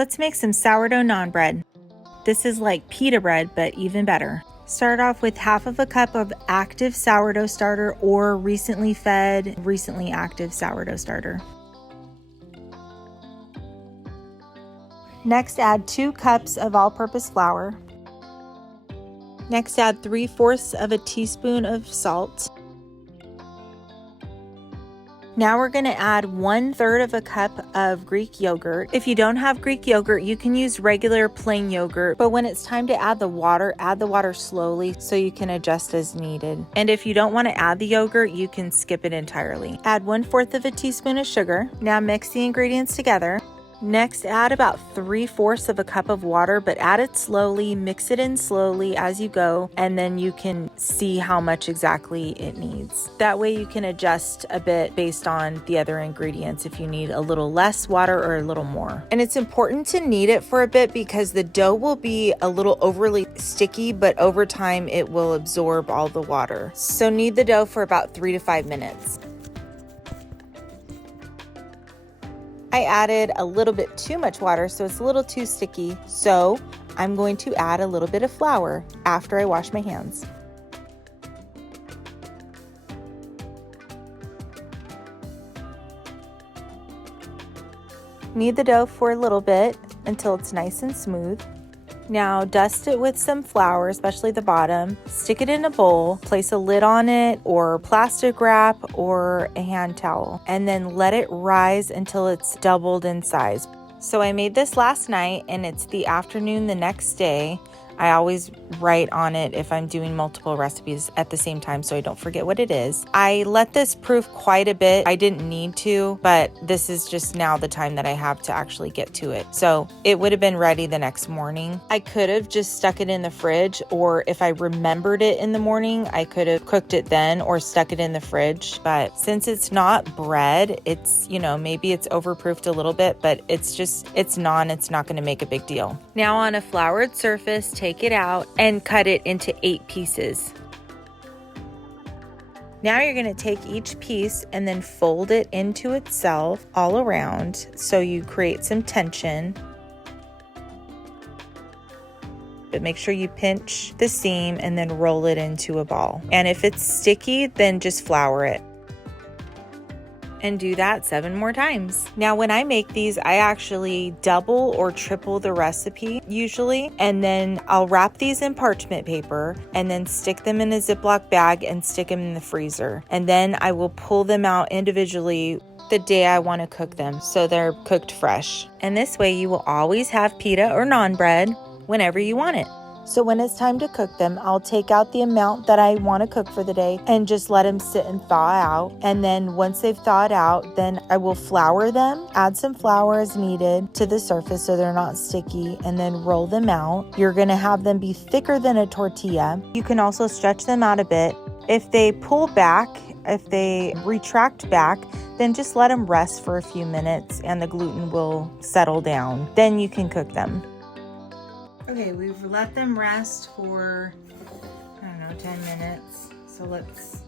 Let's make some sourdough naan bread. This is like pita bread, but even better. Start off with half of a cup of active sourdough starter or recently fed, recently active sourdough starter. Next, add 2 cups of all-purpose flour. Next, add 3/4 of a teaspoon of salt. Now we're going to add 1/3 of a cup of Greek yogurt. If you don't have Greek yogurt, you can use regular plain yogurt, but when it's time to add the water slowly so you can adjust as needed. And if you don't want to add the yogurt, you can skip it entirely. Add 1/4 of a teaspoon of sugar. Now mix the ingredients together. Next, add about 3/4 of a cup of water, but add it slowly, mix it in slowly as you go, and then you can see how much exactly it needs. That way you can adjust a bit based on the other ingredients if you need a little less water or a little more. And it's important to knead it for a bit because the dough will be a little overly sticky, but over time it will absorb all the water. So knead the dough for about 3 to 5 minutes. I added a little bit too much water, so it's a little too sticky. So I'm going to add a little bit of flour after I wash my hands. Knead the dough for a little bit until it's nice and smooth. Now dust it with some flour, especially the bottom. Stick it in a bowl, place a lid on it or plastic wrap or a hand towel, and then let it rise until it's doubled in size. So I made this last night and it's the afternoon the next day. I always write on it if I'm doing multiple recipes at the same time so I don't forget what it is. I let this proof quite a bit. I didn't need to, but this is just now the time that I have to actually get to it. So it would have been ready the next morning. I could have just stuck it in the fridge, or if I remembered it in the morning, I could have cooked it then or stuck it in the fridge. But since it's not bread, it's, maybe it's overproofed a little bit, but it's naan. It's not going to make a big deal. Now on a floured surface, take it out and cut it into 8 pieces. Now you're going to take each piece and then fold it into itself all around so you create some tension. But make sure you pinch the seam and then roll it into a ball. And if it's sticky, then just flour it. And do that 7 more times. Now, when I make these, I actually double or triple the recipe usually, and then I'll wrap these in parchment paper and then stick them in a Ziploc bag and stick them in the freezer. And then I will pull them out individually the day I want to cook them, so they're cooked fresh. And this way you will always have pita or naan bread whenever you want it. So when it's time to cook them, I'll take out the amount that I want to cook for the day and just let them sit and thaw out. And then once they've thawed out, then I will flour them, add some flour as needed to the surface so they're not sticky, and then roll them out. You're going to have them be thicker than a tortilla. You can also stretch them out a bit. If they pull back, if they retract back, then just let them rest for a few minutes and the gluten will settle down. Then you can cook them. Okay, we've let them rest for, 10 minutes. So let's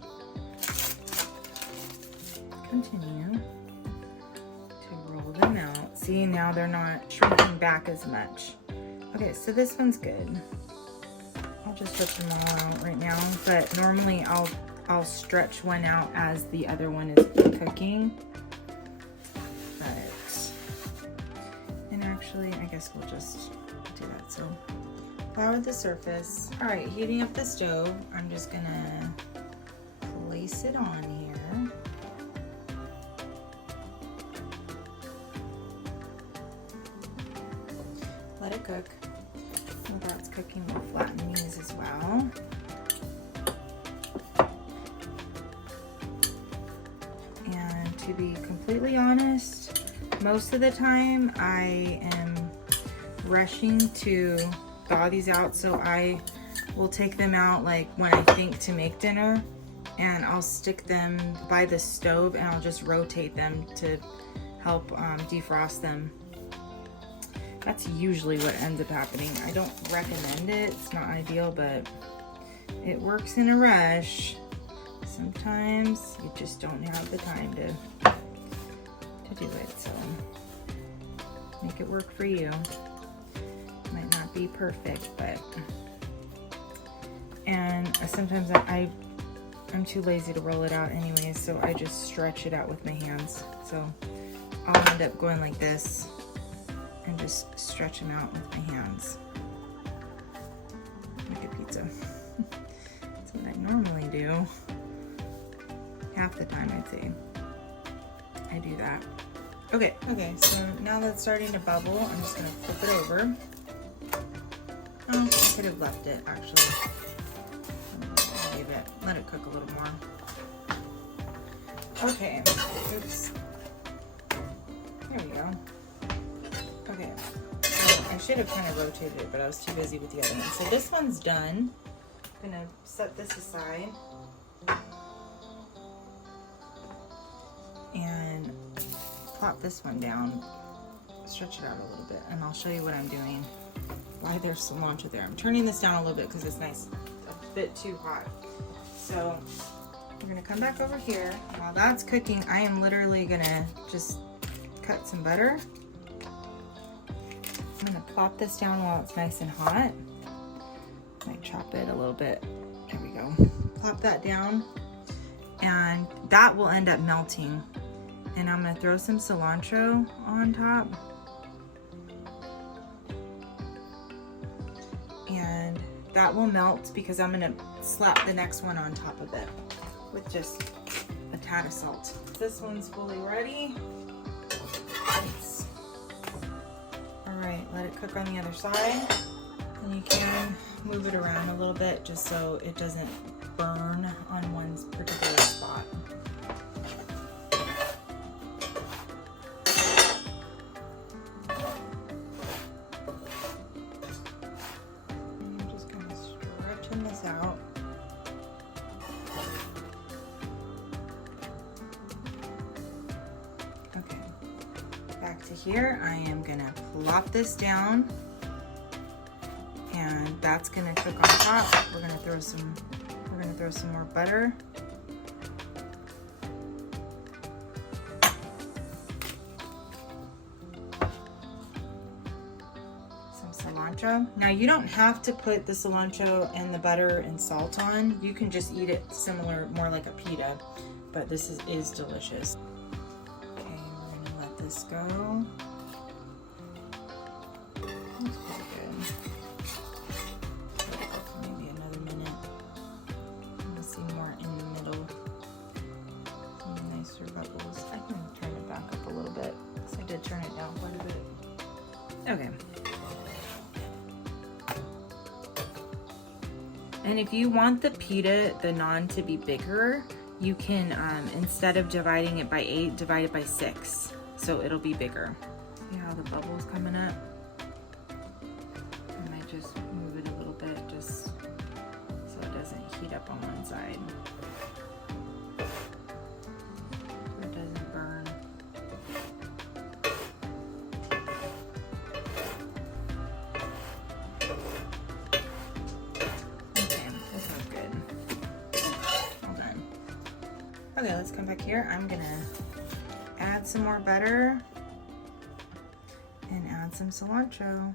continue to roll them out. See, now they're not shrinking back as much. Okay, so this one's good. I'll just put them all out right now, but normally I'll stretch one out as the other one is cooking. And actually, I guess we'll just do that. So flour the surface. All right, heating up the stove. I'm just gonna place it on here. Let it cook. While that's cooking, we'll flatten these as well. And to be completely honest, most of the time I am rushing to thaw these out, so I will take them out like when I think to make dinner, and I'll stick them by the stove and I'll just rotate them to help defrost them. That's usually what ends up happening. I don't recommend it, it's not ideal, but it works in a rush. Sometimes you just don't have the time to do it. So Make it work for you. Might not be perfect, but... And sometimes I'm too lazy to roll it out anyways, so I just stretch it out with my hands. So I'll end up going like this and just stretch them out with my hands. Like a pizza. That's what I normally do. Half the time, I'd say. I do that. Okay, so now that it's starting to bubble, I'm just gonna flip it over. Oh, I could have left it, actually. Leave it, let it cook a little more. Okay, oops. There we go. Okay, so I should have kind of rotated it, but I was too busy with the other one. So this one's done. I'm gonna set this aside. And plop this one down, stretch it out a little bit, and I'll show you what I'm doing. Why there's cilantro there. I'm turning this down a little bit because it's nice, a bit too hot. So we're gonna come back over here. While that's cooking, I am literally gonna just cut some butter. I'm gonna plop this down while it's nice and hot. Might chop it a little bit. There we go. Plop that down, and that will end up melting. And I'm gonna throw some cilantro on top. And that will melt because I'm gonna slap the next one on top of it with just a tad of salt. This one's fully ready. All right, let it cook on the other side. And you can move it around a little bit just so it doesn't burn on one particular spot. This out. Okay, back to here. I am gonna plop this down, and that's gonna cook on top. We're gonna throw some more butter. Cilantro. Now you don't have to put the cilantro and the butter and salt on. You can just eat it similar, more like a pita, but this is delicious. Okay, we're gonna let this go. That's pretty good. Maybe another minute. I'm gonna see more in the middle. Some nicer bubbles. I can turn it back up a little bit because I did turn it down quite a bit. Okay. And if you want the pita, the naan, to be bigger, you can, instead of dividing it by 8, divide it by 6. So it'll be bigger. See how the bubble's coming up? I might just move it a little bit just so it doesn't heat up on one side. So it doesn't burn. Okay, let's come back here. I'm gonna add some more butter and add some cilantro,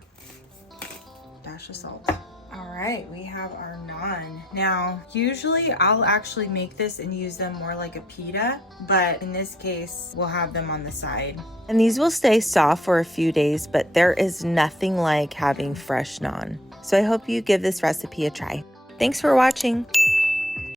dash of salt. All right, we have our naan. Now, usually I'll actually make this and use them more like a pita, but in this case, we'll have them on the side. And these will stay soft for a few days, but there is nothing like having fresh naan. So I hope you give this recipe a try. Thanks for watching.